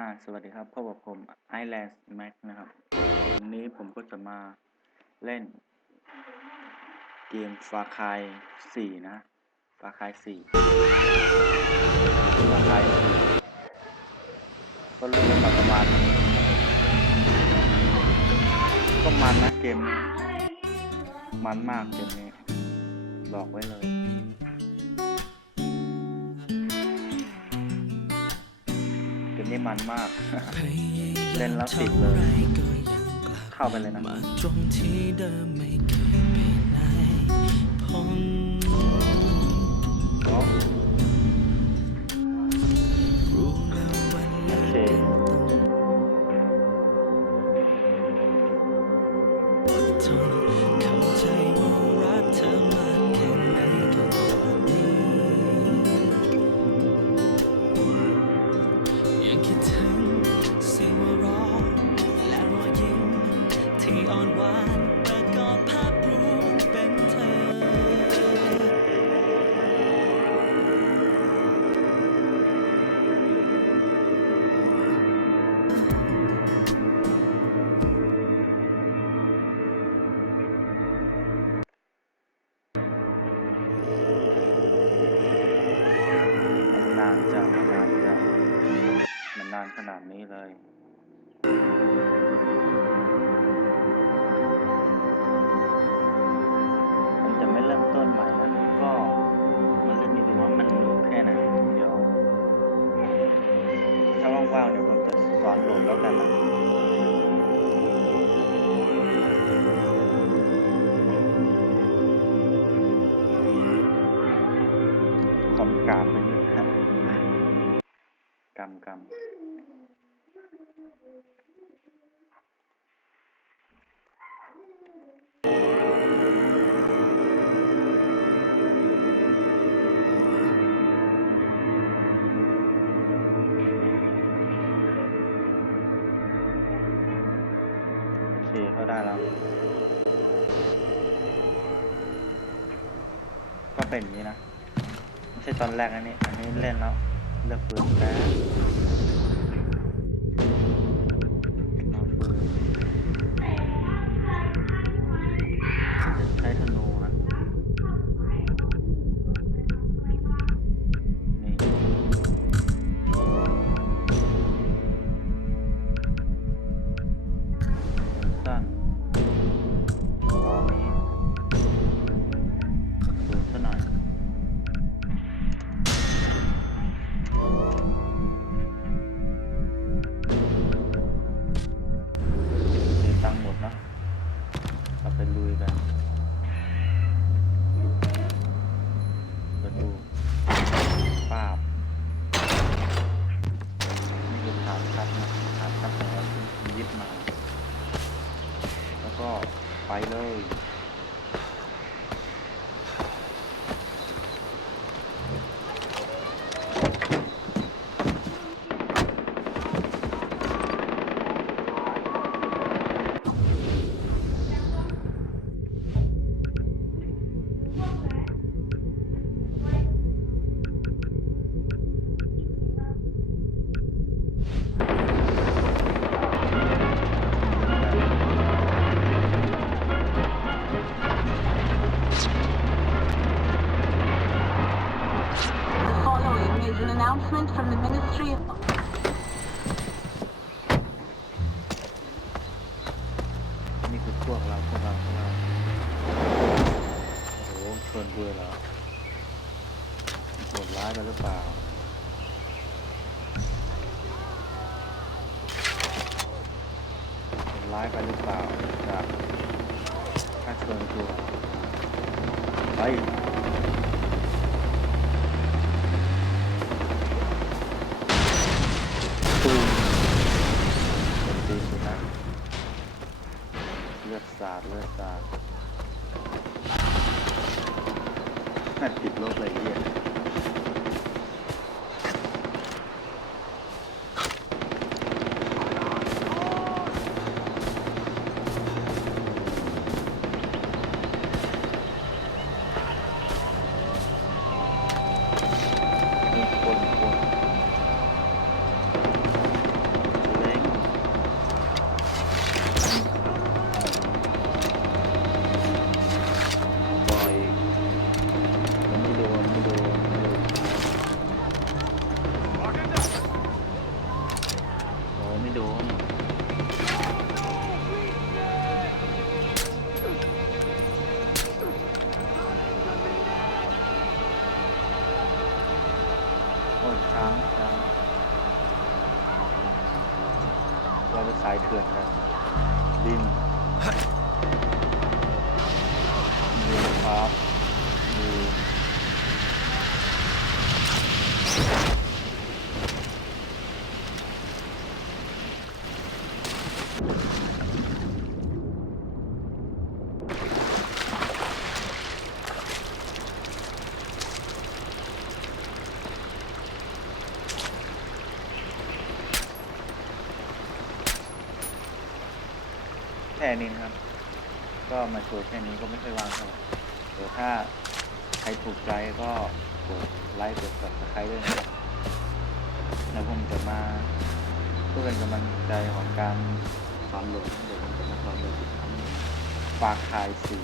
อ่า สวัสดีครับพบกับผม Island Max นะครับ วันนี้ผมก็จะมาเล่น เกมฟาคาย4 นะฟาคาย4ฟาคาย4ก็รู้กันประมาณนี้ก็มันนะเกม มันมากเกมนี้ บอกไว้เลย นี้มันมาก เล่นแล้วติดเลย เข้าไปเลยนะมาตรงที่เดิมไม่เคยไปไหนพ้นานขนาดนี้เลยผมจะไม่เริ่มต้นใหม่นะ ก็มาเล่นดูว่ามันหนุกแค่ไหนเดี๋ยว ถ้าว่างๆเดี๋ยวผมจะสอนโหลดแล้วกันนะคอมกราบไปนิดนะกำกำ คเข้าได้แล้ว ก็เป็นอย่างนี้นะ ไม่ใช่ตอนแรกนะนี่อันนี้เล่นแล้ว เลือกปืนแป๊บ ไปเลย ร้ายไปหรือเปล่าโหดร้ายไปหรือเปล่าจะถ้าชวนตัวไปตูมดีสุดนะเลือดสาดเลือดสาดน่าติดโรคเลยเหี้ย ช้างช้างเราไปสายเถื่อนกันดินดินครับดูแค่นี้นะครับ ก็มาโชว์แค่นี้ก็ไม่เคยวางเท่าไหร่เดี๋ยวถ้าใครถูกใจก็กดไลค์กด subscribe ด้วยนะครับแล้วผมจะมาเพื่อเป็นกำลังใจของการสอนหลดเดี๋ยวผมจะมาสอนหลดอีกครั้งหนึ่งฝากขายสี่